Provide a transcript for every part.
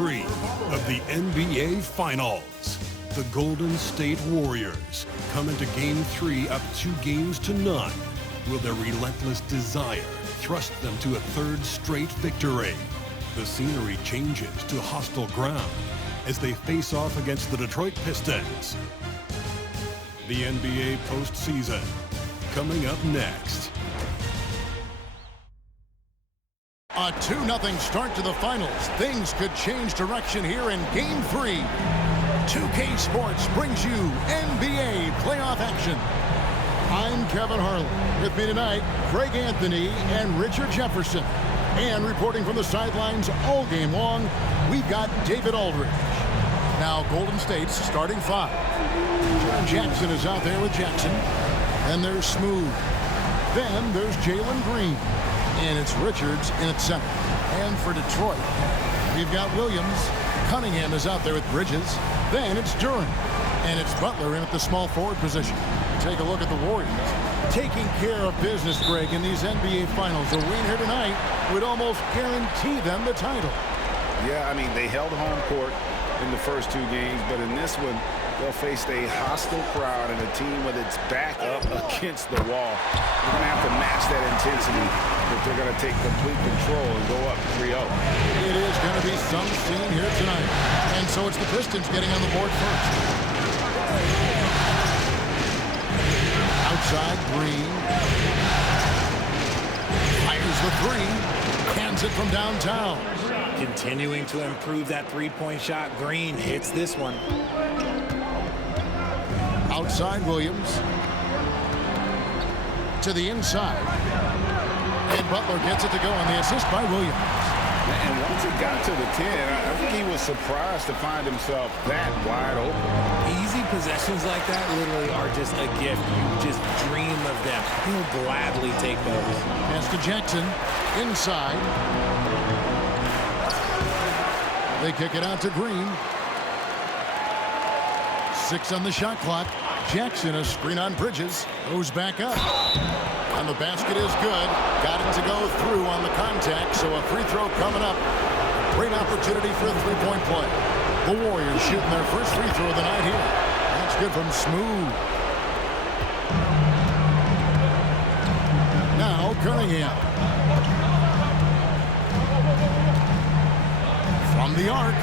3 of the NBA Finals. The Golden State Warriors come into Game 3 up 2-0. Will their relentless desire thrust them to a third straight victory? The scenery changes to hostile ground as they face off against the Detroit Pistons. The NBA postseason coming up next. A 2-0 start to the finals. Things could change direction here in Game 3. 2K Sports brings you NBA playoff action. I'm Kevin Harlan. With me tonight, Craig Anthony and Richard Jefferson. And reporting from the sidelines all game long, we've got David Aldridge. Now Golden State's starting 5. John Jackson is out there with Jackson. And there's Smooth. Then there's Jalen Green. And it's Richards in at center. And for Detroit, we've got Williams. Cunningham is out there with Bridges. Then it's Duren. And it's Butler in at the small forward position. Take a look at the Warriors. Taking care of business, Greg, in these NBA Finals. A win here tonight would almost guarantee them the title. Yeah, I mean, they held home court in the first 2 games, but in this one, they'll face a hostile crowd and a team with its back up against the wall. They're going to have to match that intensity if they're going to take complete control and go up 3-0. It is going to be some scene here tonight. And so it's the Pistons getting on the board first. Outside, Green. Fires the 3. Hands it from downtown. Continuing to improve that three-point shot. Green hits this one. Outside, Williams. To the inside. And Butler gets it to go on the assist by Williams. And once it got to the 10, I think he was surprised to find himself that wide open. Easy possessions like that literally are just a gift. You just dream of them. He'll gladly take those. Pass to Jackson. Inside. They kick it out to Green. 6 on the shot clock. Jackson, a screen on Bridges. Goes back up. And the basket is good. Got it to go through on the contact, so a free throw coming up. Great opportunity for a three-point play. The Warriors shooting their first free throw of the night here. That's good from Smooth. Now Cunningham. From the arc.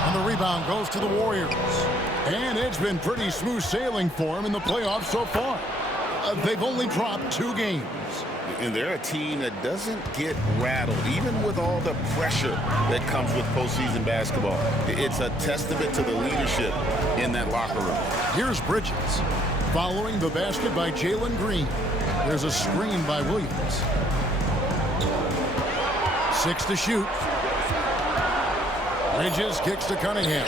And the rebound goes to the Warriors. And it's been pretty smooth sailing for them in the playoffs so far. They've only dropped 2 games. And they're a team that doesn't get rattled, even with all the pressure that comes with postseason basketball. It's a testament to the leadership in that locker room. Here's Bridges. Following the basket by Jalen Green. There's a screen by Williams. 6 to shoot. Bridges kicks to Cunningham.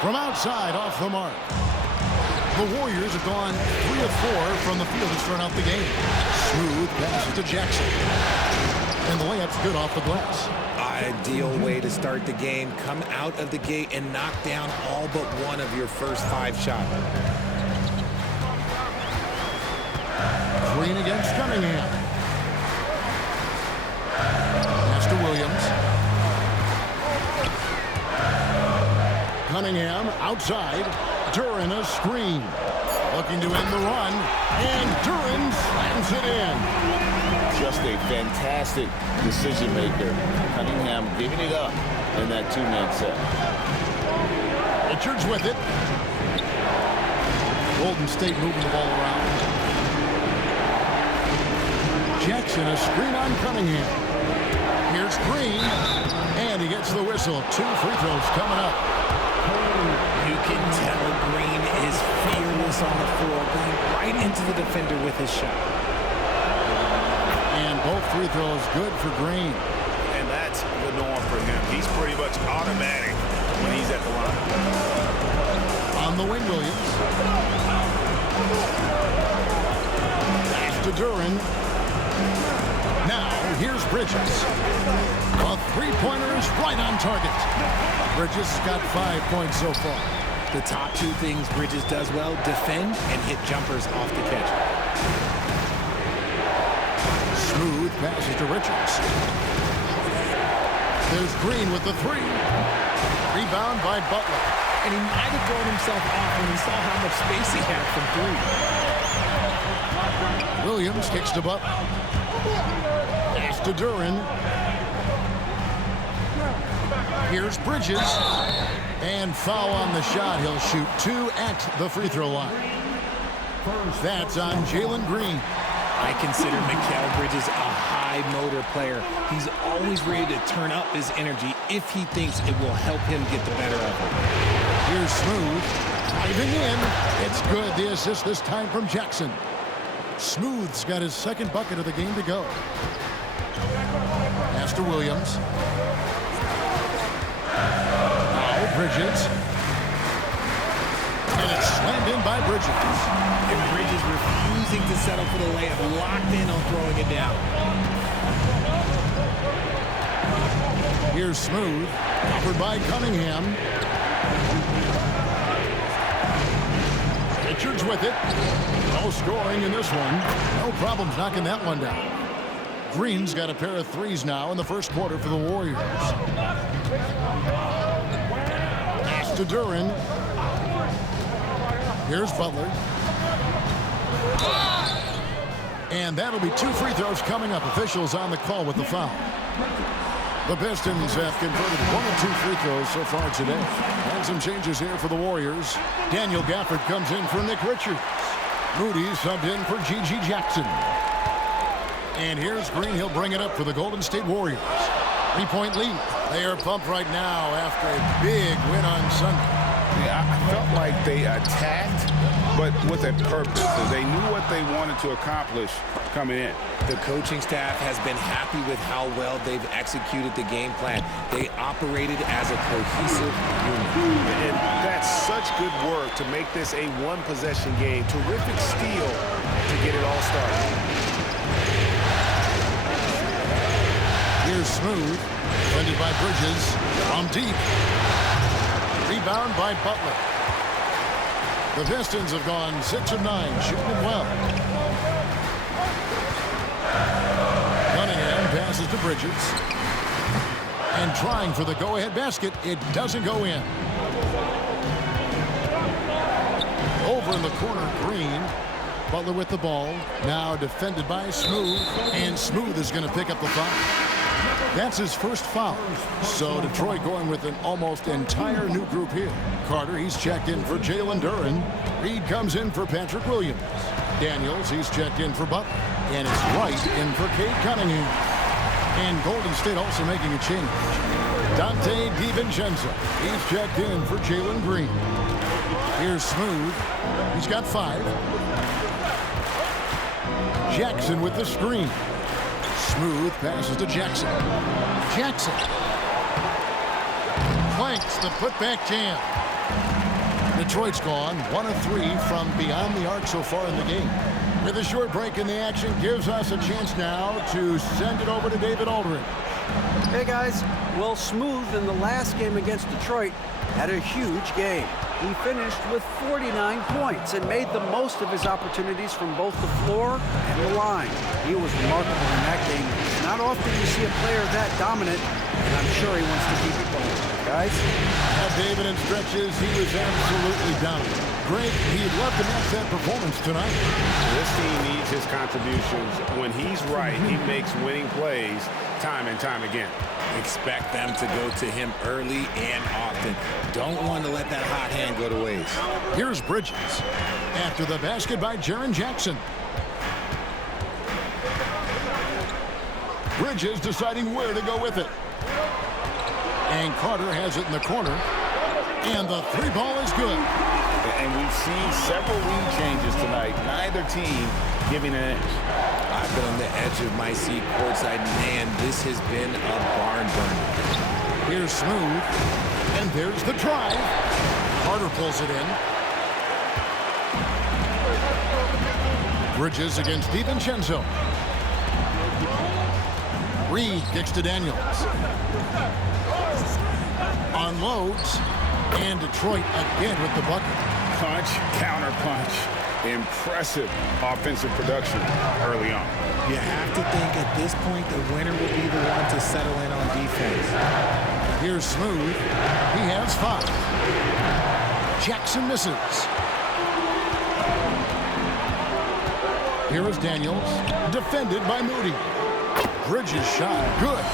From outside, off the mark. The Warriors have gone 3 of 4 from the field to start out the game. Smooth pass to Jackson. And the layup's good off the glass. Ideal way to start the game. Come out of the gate and knock down all but one of your first 5 shots. Green against Cunningham. Pass to Williams. Cunningham outside. Duren a screen. Looking to end the run. And Duren slams it in. Just a fantastic decision maker. Cunningham giving it up in that 2-man set. Richards with it. Golden State moving the ball around. Jackson a screen on Cunningham. Here's Green. And he gets the whistle. 2 free throws coming up. You can tell Green is fearless on the floor, going right into the defender with his shot. And both free throws good for Green. And that's the norm for him. He's pretty much automatic when he's at the line. On the wing, Williams. Pass to Duren. Now, here's Bridges. A three-pointer is right on target. Bridges got 5 points so far. The top 2 things Bridges does well, defend and hit jumpers off the catch. Smooth passes to Richards. There's Green with the three. Rebound by Butler. And he might have thrown himself off when he saw how much space he had from three. Williams kicks to Butler. Pass to Duran. Here's Bridges. And foul on the shot. He'll shoot 2 at the free throw line. That's on Jalen Green. I consider Mikal Bridges a high motor player. He's always ready to turn up his energy if he thinks it will help him get the better of it. Here's Smooth. Driving in. It's good. The assist this time from Jackson. Smooth's got his second bucket of the game to go. Pass to Williams. Now Bridges. And it's slammed in by Bridges. And Bridges refusing to settle for the layup, locked in on throwing it down. Here's Smooth, covered by Cunningham. Richards with it. No scoring in this one. No problems knocking that one down. Green's got a pair of threes now in the first quarter for the Warriors. Pass to Duran. Here's Butler. And that'll be 2 free throws coming up. Officials on the call with the foul. The Pistons have converted 1 of 2 free throws so far today. And some changes here for the Warriors. Daniel Gafford comes in for Nick Richards. Moody subbed in for G.G. Jackson. And here's Green. He'll bring it up for the Golden State Warriors. 3-point lead. They are pumped right now after a big win on Sunday. Yeah, I felt like they attacked, but with a purpose. They knew what they wanted to accomplish coming in. The coaching staff has been happy with how well they've executed the game plan. They operated as a cohesive unit. And that's such good work to make this a one-possession game. Terrific steal to get it all started. Here's Smooth, defended by Bridges, from deep. Rebound by Butler. The Pistons have gone 6 of 9, shooting it well. Cunningham passes to Bridges. And trying for the go-ahead basket. It doesn't go in. Over in the corner, Green. Butler with the ball. Now defended by Smooth. And Smooth is going to pick up the foul. That's his first foul. So Detroit going with an almost entire new group here. Carter, he's checked in for Jalen Duran. Reed comes in for Patrick Williams. Daniels, he's checked in for Butler. And it's Wright in for Cade Cunningham. And Golden State also making a change. Dante DiVincenzo, he's checked in for Jalen Green. Here's Smooth. He's got 5. Jackson with the screen. Smooth passes to Jackson. Jackson clanks the putback jam. Detroit's gone 1 of 3 from beyond the arc so far in the game. With a short break in the action, gives us a chance now to send it over to David Aldridge. Hey guys, well, Smooth in the last game against Detroit had a huge game. He finished with 49 points and made the most of his opportunities from both the floor and the line. He was remarkable in that game. It's not often you see a player that dominant, and I'm sure he wants to keep it going. Guys? David in stretches, he was absolutely dominant. Greg, he'd love to match that performance tonight. This team needs his contributions. When he's right, he makes winning plays time and time again. Expect them to go to him early and often. Don't want to let that hot hand go to waste. Here's Bridges. After the basket by Jaren Jackson. Bridges deciding where to go with it. And Carter has it in the corner. And the 3-ball is good. And we've seen several lead changes tonight. Neither team giving an inch. I've been on the edge of my seat courtside. Man, this has been a barn burner. Here's Smooth. And there's the drive. Carter pulls it in. Bridges against DiVincenzo. Reed kicks to Daniels. Unloads. And Detroit again with the bucket. Punch, counter punch. Impressive offensive production early on. You have to think at this point the winner will be the one to settle in on defense. Here's Smooth. He has 5. Jackson misses. Here is Daniels, defended by Moody. Bridges shot, good.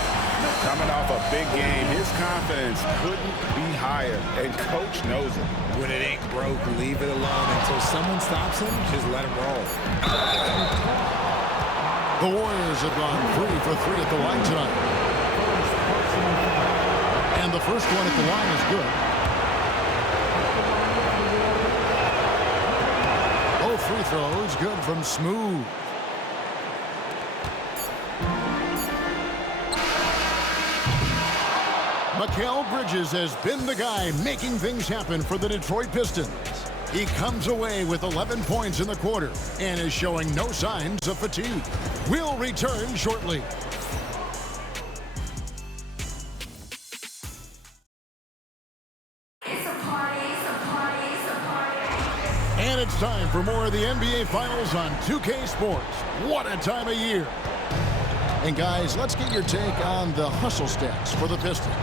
Coming off a big game, his confidence couldn't be higher, and coach knows it. When it ain't broke, leave it alone until someone stops him. Just let him roll. The Warriors have gone 3 for 3 at the line tonight. And the first one at the line is good. Both free throws good from Smooth. Mikal Bridges has been the guy making things happen for the Detroit Pistons. He comes away with 11 points in the quarter and is showing no signs of fatigue. We'll return shortly. And it's time for more of the NBA Finals on 2K Sports. What a time of year. And guys, let's get your take on the hustle stats for the Pistons.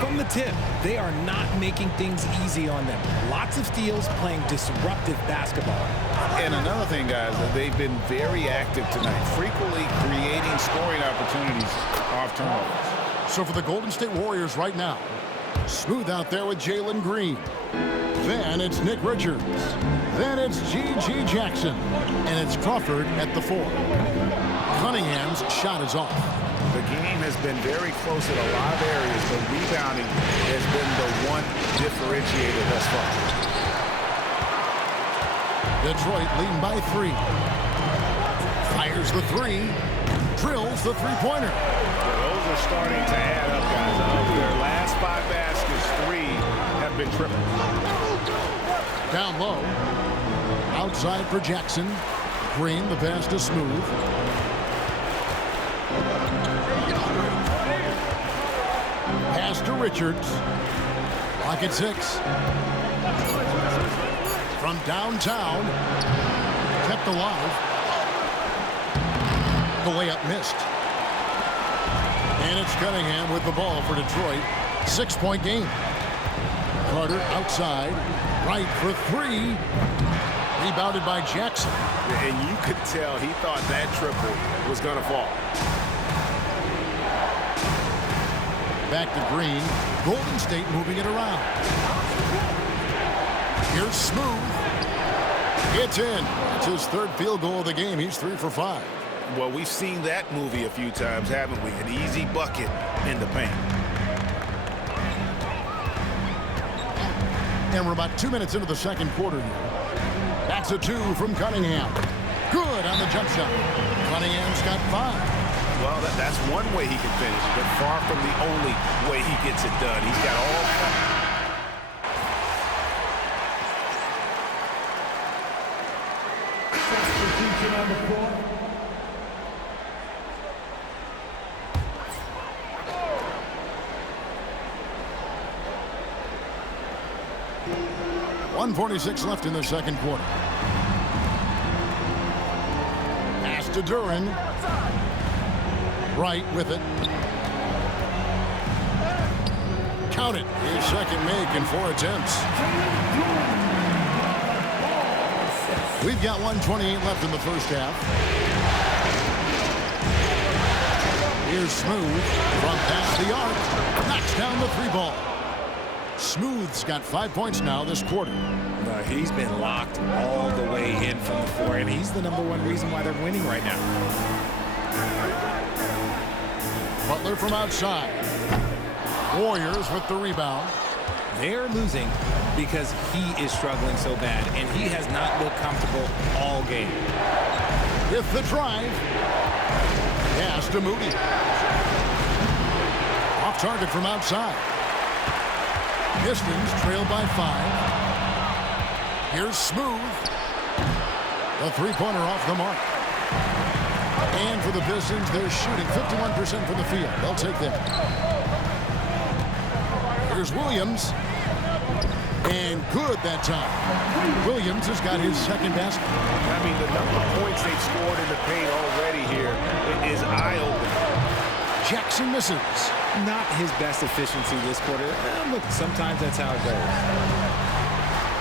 From the tip, they are not making things easy on them. Lots of steals, playing disruptive basketball. And another thing, guys, they've been very active tonight, frequently creating scoring opportunities off turnovers. So for the Golden State Warriors right now, Smooth out there with Jalen Green. Then it's Nick Richards. Then it's G.G. Jackson. And it's Crawford at the 4. Cunningham's shot is off. The game has been very close in a lot of areas, but rebounding has been the one differentiator thus far. Detroit leading by 3. Fires the 3. Drills the three-pointer. Those are starting to add up, guys. Of their last 5 baskets, 3 have been triple. Down low. Outside for Jackson. Green, the pass to Smooth. Pass to Richards. Clock at 6. From downtown. Kept alive. The layup missed. And it's Cunningham with the ball for Detroit. 6-point game. Carter outside. Right for 3. Rebounded by Jackson. And you could tell he thought that triple was going to fall. Back to Green. Golden State moving it around. Here's Smooth. It's in. It's his 3rd field goal of the game. He's 3 for 5. Well, we've seen that movie a few times, haven't we? An easy bucket in the paint. And we're about 2 minutes into the second quarter here. That's a 2 from Cunningham. Good on the jump shot. Cunningham's got 5. Well, that's one way he can finish, but far from the only way he gets it done. He's got all 5. Substitution on the court. .146 left in the second quarter. Pass to Duran. Right with it. Count it. His second make in 4 attempts. We've got 1:28 left in the first half. Here's Smooth from past the arc. Knocks down the 3-ball. Smooth's got 5 points now this quarter. He's been locked all the way in from the floor, and he's the #1 reason why they're winning right now. Butler from outside. Warriors with the rebound. They're losing because he is struggling so bad, and he has not looked comfortable all game. With the drive. Pass to Moody. Off target from outside. Pistons trail by 5. Here's Smooth. The 3-pointer off the mark. And for the Pistons, they're shooting 51% from the field. They'll take that. Here's Williams. And good that time. Williams has got his second basket. I mean, the number of points they've scored in the paint already here is eye-opening. Jackson misses. Not his best efficiency this quarter. Look, sometimes that's how it goes.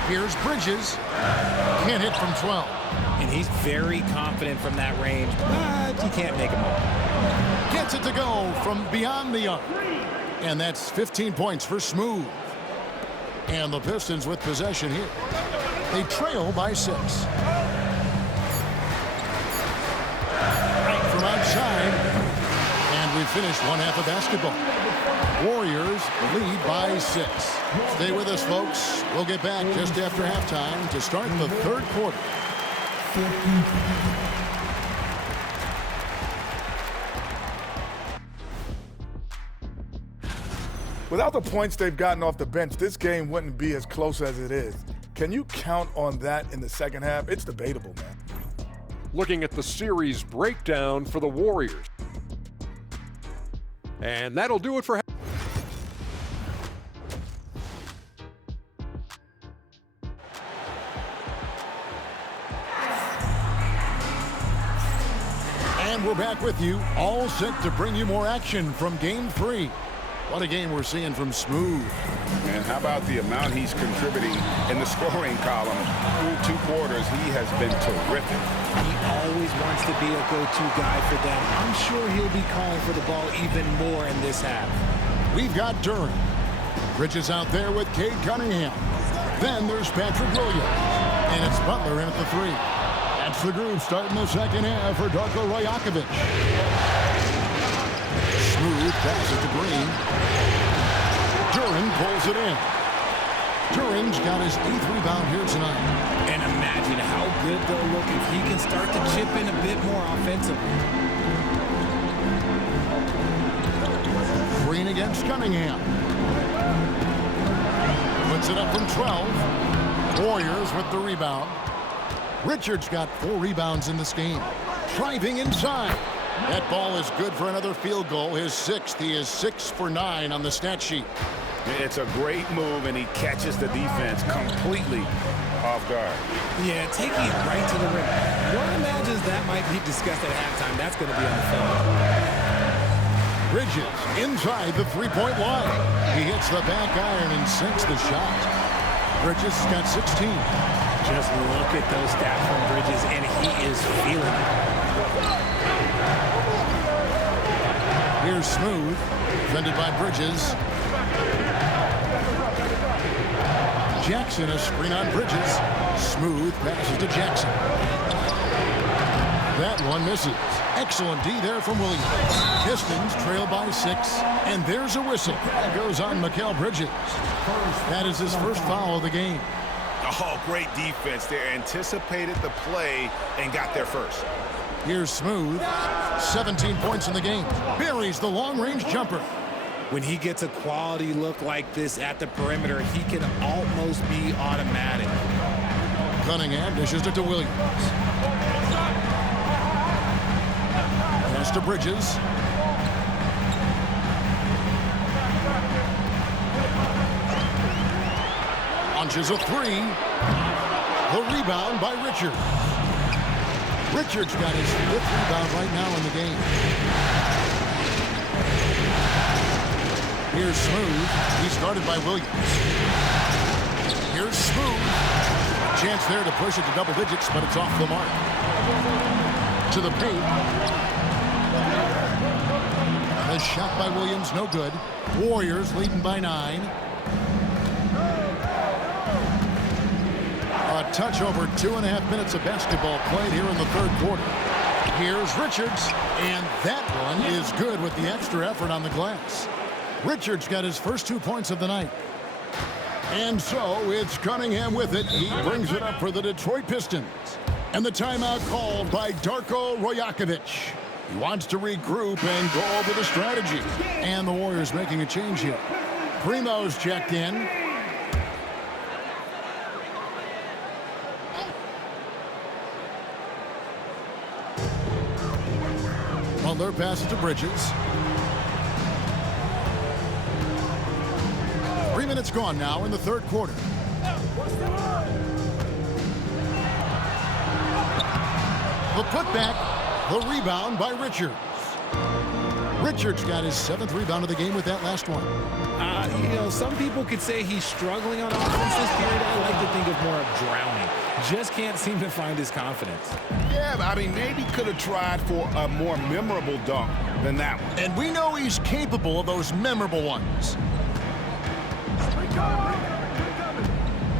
Here's Bridges. Can't hit from 12. And he's very confident from that range, but you can't make him all. Gets it to go from beyond the arc. And that's 15 points for Smooth. And the Pistons with possession here. They trail by 6. Right from outside. And we finish one half of basketball. Warriors lead by 6. Stay with us, folks. We'll get back just after halftime to start the third quarter. Without the points they've gotten off the bench, this game wouldn't be as close as it is. Can you count on that in the second half? It's debatable, man. Looking at the series breakdown for the Warriors. And that'll do it for And we're back with you, all set to bring you more action from Game 3. What a game we're seeing from Smooth. Man, how about the amount he's contributing in the scoring column? Through 2 quarters, he has been terrific. He always wants to be a go-to guy for them. I'm sure he'll be calling for the ball even more in this half. We've got Durant. Bridges out there with Cade Cunningham. Then there's Patrick Williams. And it's Butler in at the 3. That's the groove starting the second half for Darko Rajakovic. Smooth passes to Green. Durant pulls it in. Durant's got his 8th rebound here tonight. And imagine how good they'll look if he can start to chip in a bit more offensively. Green against Cunningham. Puts it up from 12. Warriors with the rebound. Richards got 4 rebounds in this game. Driving inside. That ball is good for another field goal. His 6th. He is 6 for 9 on the stat sheet. It's a great move, and he catches the defense completely off guard. Yeah, taking it right to the rim. One imagines that might be discussed at halftime. That's going to be on the film. Bridges inside the 3-point line. He hits the back iron and sinks the shot. Bridges has got 16. Just look at those stats from Bridges, and he is feeling it. Here's Smooth, defended by Bridges. Jackson, a screen on Bridges. Smooth passes to Jackson. That one misses. Excellent D there from Williams. Pistons trail by 6, and there's a whistle. That goes on Mikal Bridges. That is his first foul of the game. Oh, great defense there. Anticipated the play and got there first. Here's Smooth. 17 points in the game. Buries the long-range jumper. When he gets a quality look like this at the perimeter, he can almost be automatic. Cunningham dishes it to Williams. Pass to Bridges. Launches a 3. The rebound by Richards. Richards got his 5th rebound right now in the game. Here's Smooth. He's guarded by Williams. Here's Smooth. Chance there to push it to double digits, but it's off the mark. To the paint. A shot by Williams, no good. Warriors leading by 9. A touch over 2.5 minutes of basketball played here in the third quarter. Here's Richards, and that one is good with the extra effort on the glass. Richards got his first 2 points of the night. And so it's Cunningham with it. He brings it up for the Detroit Pistons. And the timeout called by Darko Rajakovic. He wants to regroup and go over the strategy. And the Warriors making a change here. Primo's checked in. Butler passes to Bridges. 3 minutes gone now in the third quarter. The putback, the rebound by Richards. Richards got his 7th rebound of the game with that last one. Some people could say he's struggling on offense this period. I like to think of more of drowning. Just can't seem to find his confidence. Yeah, I mean, maybe could have tried for a more memorable dunk than that one. And we know he's capable of those memorable ones.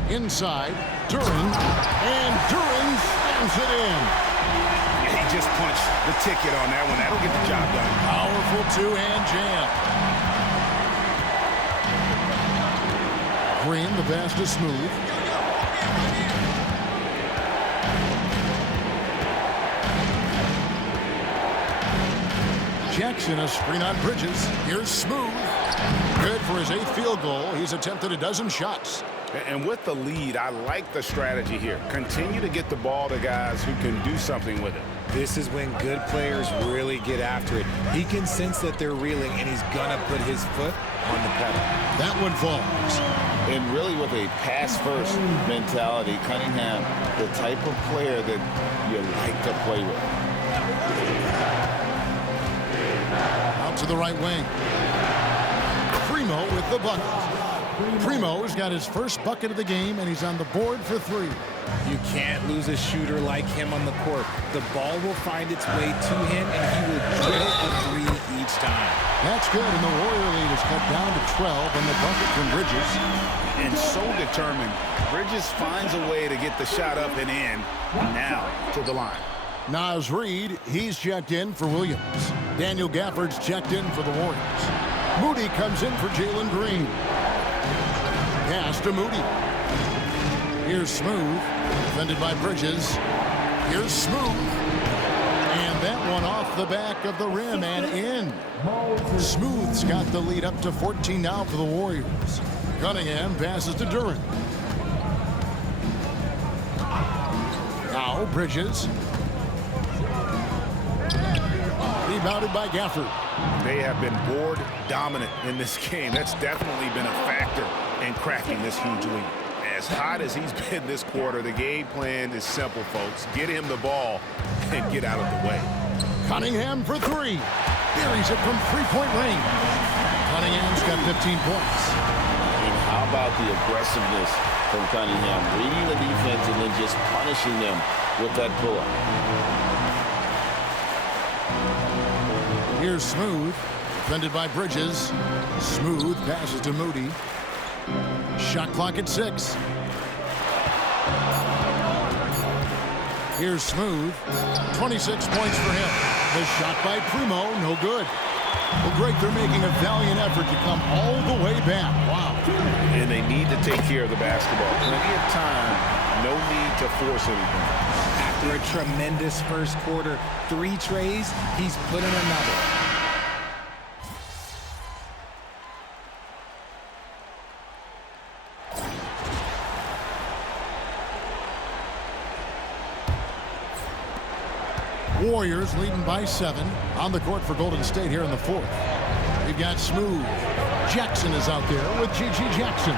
Inside, Duran, and Duran slams it in. Yeah, he just punched the ticket on that one. That'll get the job done. Powerful two-hand jam. Green, the pass to Smooth. Jackson, a screen on Bridges. Here's Smooth. Good for his 8th field goal. He's attempted a dozen shots. And with the lead, I like the strategy here. Continue to get the ball to guys who can do something with it. This is when good players really get after it. He can sense that they're reeling, and he's going to put his foot on the pedal. That one falls. And really with a pass-first mentality, Cunningham, the type of player that you like to play with. Out to the right wing. Primo with the bucket. Primo's got his first bucket of the game, and he's on the board for 3. You can't lose a shooter like him on the court. The ball will find its way to him, and he will drill a 3 each time. That's good, and the Warrior lead is cut down to 12 on the bucket from Bridges. And so determined, Bridges finds a way to get the shot up and in. Now to the line. Naz Reid, he's checked in for Williams. Daniel Gafford's checked in for the Warriors. Moody comes in for Jalen Green. Pass to Moody. Here's Smooth, defended by Bridges. Here's Smooth. And that one off the back of the rim and in. Smooth's got the lead up to 14 now for the Warriors. Cunningham passes to Duran. Now Bridges. Rebounded by Gafford. They have been board dominant in this game. That's definitely been a factor in cracking this huge lead. As hot as he's been this quarter, the game plan is simple, folks. Get him the ball and get out of the way. Cunningham for 3. Buries it from 3-point range. Cunningham's got 15 points. And how about the aggressiveness from Cunningham? Reading the defense and then just punishing them with that pull-up. Here's Smooth, defended by Bridges. Smooth passes to Moody. Shot clock at 6. Here's Smooth. 26 points for him. The shot by Primo, no good. Well, Greg, they're making a valiant effort to come all the way back. Wow. And they need to take care of the basketball. Plenty of time. No need to force anything. After a tremendous first quarter, 3 trays, he's put in another. Warriors leading by 7 on the court for Golden State here in the 4th. We've got Smooth. Jackson is out there with G.G. Jackson.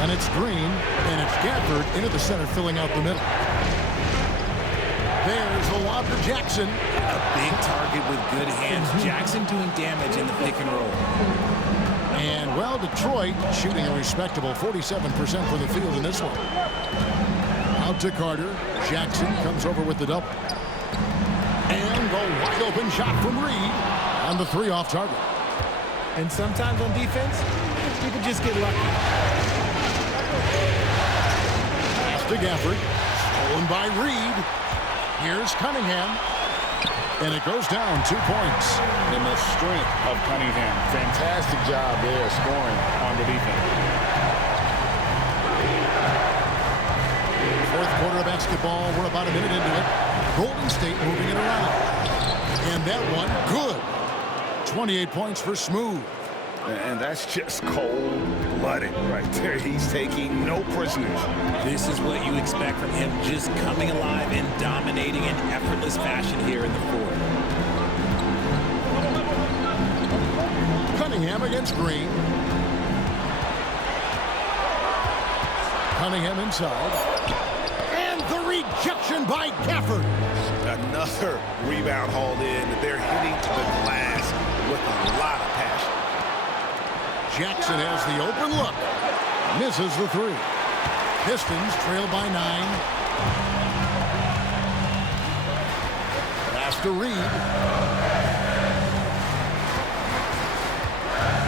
And it's Green, and it's Gafford into the center, filling out the middle. There's a lob to Jackson. A big target with good hands. Jackson doing damage in the pick and roll. And, well, Detroit shooting a respectable 47% from the field in this one. Out to Carter. Jackson comes over with the double. And the wide open shot from Reed on the 3 off target. And sometimes on defense, you can just get lucky. Pass to Gafford. Stolen by Reed. Here's Cunningham. And it goes down 2 points. And the strength of Cunningham. Fantastic job there scoring on the defense. 4th quarter of basketball. We're about a minute into it. Golden State moving it around. And that one, good. 28 points for Smooth. And that's just cold-blooded right there. He's taking no prisoners. This is what you expect from him, just coming alive and dominating in effortless fashion here in the 4th. Cunningham against Green. Cunningham inside. And the rejection by Gafford. Another rebound hauled in. They're hitting the glass with a lot of passion. Jackson has the open look. Misses the three. Pistons trail by 9. Pass to Reed.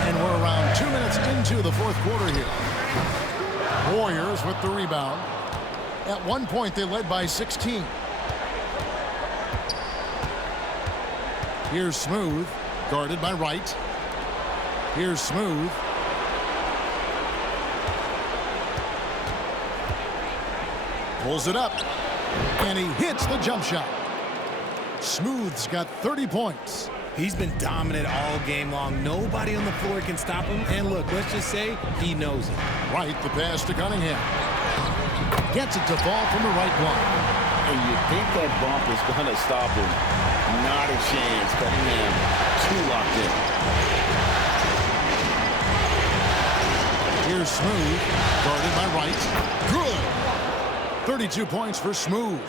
And we're around 2 minutes into the fourth quarter here. Warriors with the rebound. At one point, they led by 16. Here's Smooth, guarded by Wright. Here's Smooth. Pulls it up, and he hits the jump shot. Smooth's got 30 points. He's been dominant all game long. Nobody on the floor can stop him. And look, let's just say he knows it. Wright, the pass to Cunningham. Gets it to fall from the right block. And you think that bump is going to stop him. Not a chance. Cunningham too locked in. Here's Smooth, guarded by Wright. Good. 32 points for Smooth.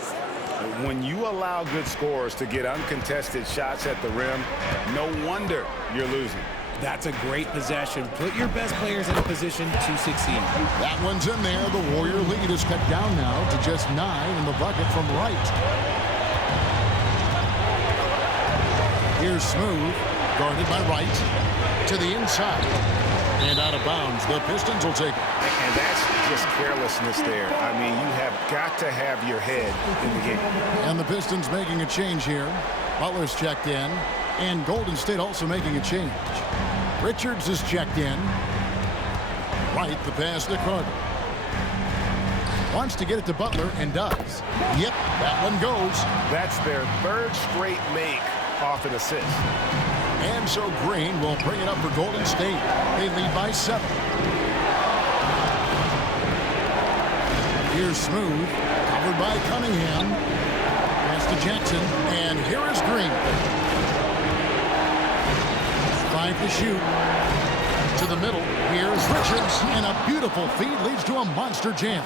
When you allow good scorers to get uncontested shots at the rim, no wonder you're losing. That's a great possession. Put your best players in a position to succeed. That one's in there. The Warrior lead is cut down now to just 9 in the bucket from Wright. Here's Smooth, guarded by Wright, to the inside. And out of bounds. The Pistons will take it. And that's just carelessness there. I mean, you have got to have your head in the game. And the Pistons making a change here. Butler's checked in. And Golden State also making a change. Richards is checked in. Wright, the pass to Carter. Wants to get it to Butler and does. Yep, that one goes. That's their third straight make off an assist. And so Green will bring it up for Golden State. They lead by 7. Here's Smooth, covered by Cunningham. Pass to Jackson, and here is Green. 5 to shoot. To the middle, here's Richards, and a beautiful feed leads to a monster jam.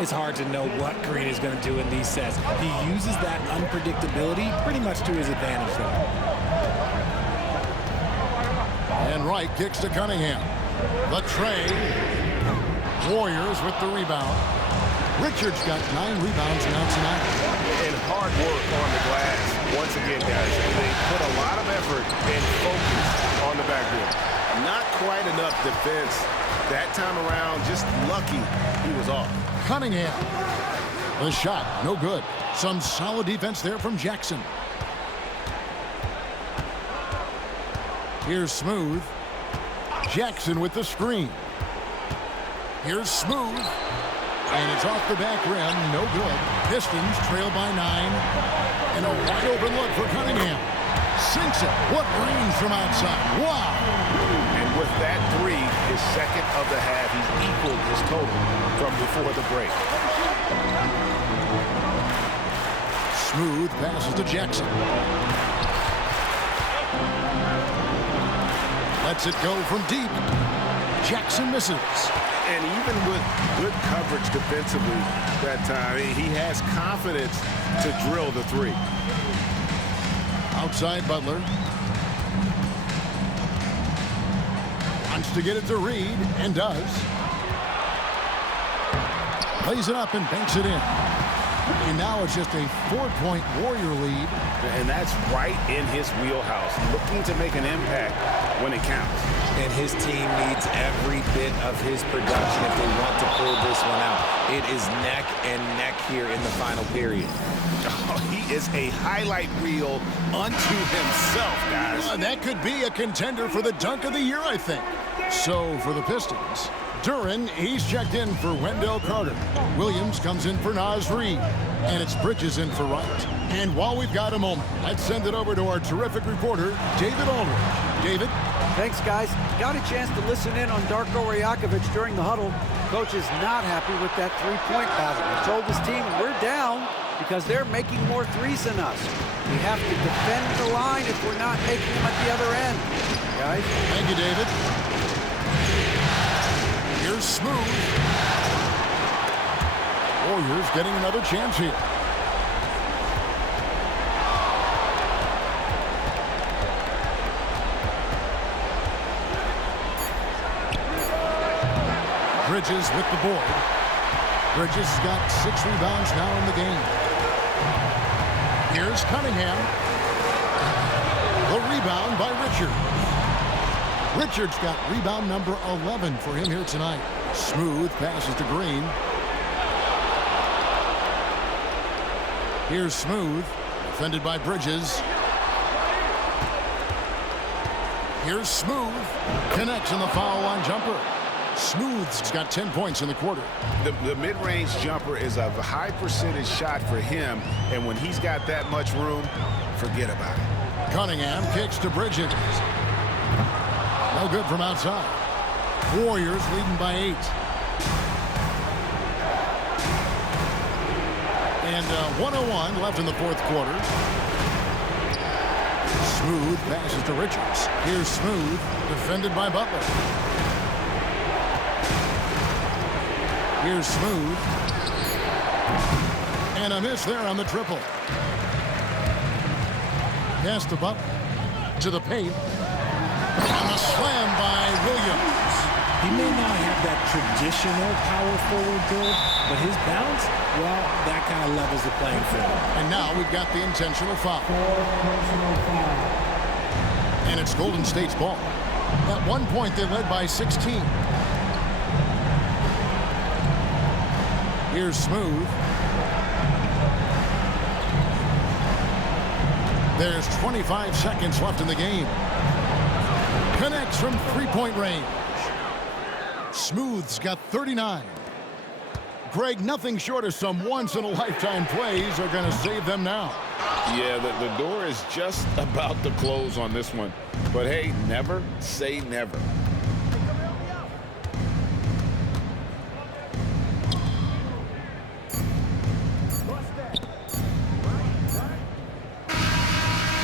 It's hard to know what Green is going to do in these sets. He uses that unpredictability pretty much to his advantage, though. And Wright kicks to Cunningham. The tray. Warriors with the rebound. Richards got 9 rebounds now tonight. And hard work on the glass. Once again, guys, they put a lot of effort and focus on the backboard. Not quite enough defense that time around. Just lucky he was off. Cunningham. The shot, no good. Some solid defense there from Jackson. Here's Smooth. Jackson with the screen. Here's Smooth. And it's off the back rim. No good. Pistons trail by 9. And a wide open look for Cunningham. Sinks it. What range from outside. Wow. And with that 3, his second of the half, he's equaled his total from before the break. Smooth passes to Jackson. Lets it go from deep. Jackson misses. And even with good coverage defensively that time, he has confidence to drill the 3. Outside Butler. Wants to get it to Reed, and does. Plays it up and banks it in. And now it's just a 4-point Warrior lead. And that's right in his wheelhouse, looking to make an impact when it counts. And his team needs every bit of his production if they want to pull this one out. It is neck and neck here in the final period. Oh, he is a highlight reel unto himself, guys. That could be a contender for the dunk of the year, I think. So for the Pistons, Duran, he's checked in for Wendell Carter. Williams comes in for Naz Reid. And it's Bridges in for Wright. And while we've got a moment, let's send it over to our terrific reporter, David Aldridge. David? Thanks, guys. Got a chance to listen in on Darko Rajakovic during the huddle. Coach is not happy with that 3-point battle. He told his team, we're down because they're making more threes than us. We have to defend the line if we're not making them at the other end. Guys? Thank you, David. Here's Smooth. Warriors getting another chance here. Bridges with the board. Bridges has got 6 rebounds now in the game. Here's Cunningham. The rebound by Richard. Richard's got rebound number 11 for him here tonight. Smooth passes to Green. Here's Smooth, defended by Bridges. Here's Smooth, connects on the foul line jumper. Smooth's got 10 points in the quarter. The mid-range jumper is a high percentage shot for him, and when he's got that much room, forget about it. Cunningham kicks to Bridges. No good from outside. Warriors leading by 8. And 1:01 left in the fourth quarter. Smooth passes to Richards. Here's Smooth, defended by Butler. Here's Smooth. And a miss there on the triple. Pass to Butler. To the paint. And a slam by Williams. He may not have that traditional power forward build, but his bounce, well, that kind of levels the playing field. And now we've got the intentional foul. And it's Golden State's ball. At one point, they led by 16. Here's Smooth. There's 25 seconds left in the game. Connects from three-point range. Smooth's got 39. Greg, nothing short of some once-in-a-lifetime plays are going to save them now. Yeah, the door is just about to close on this one. But hey, never say never.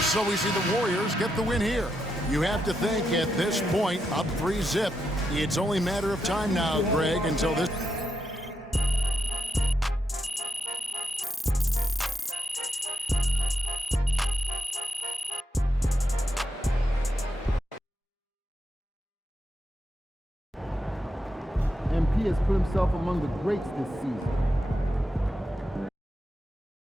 So we see the Warriors get the win here. You have to think at this point, up 3-zip. It's only a matter of time now, Greg, until this. MP has put himself among the greats this season.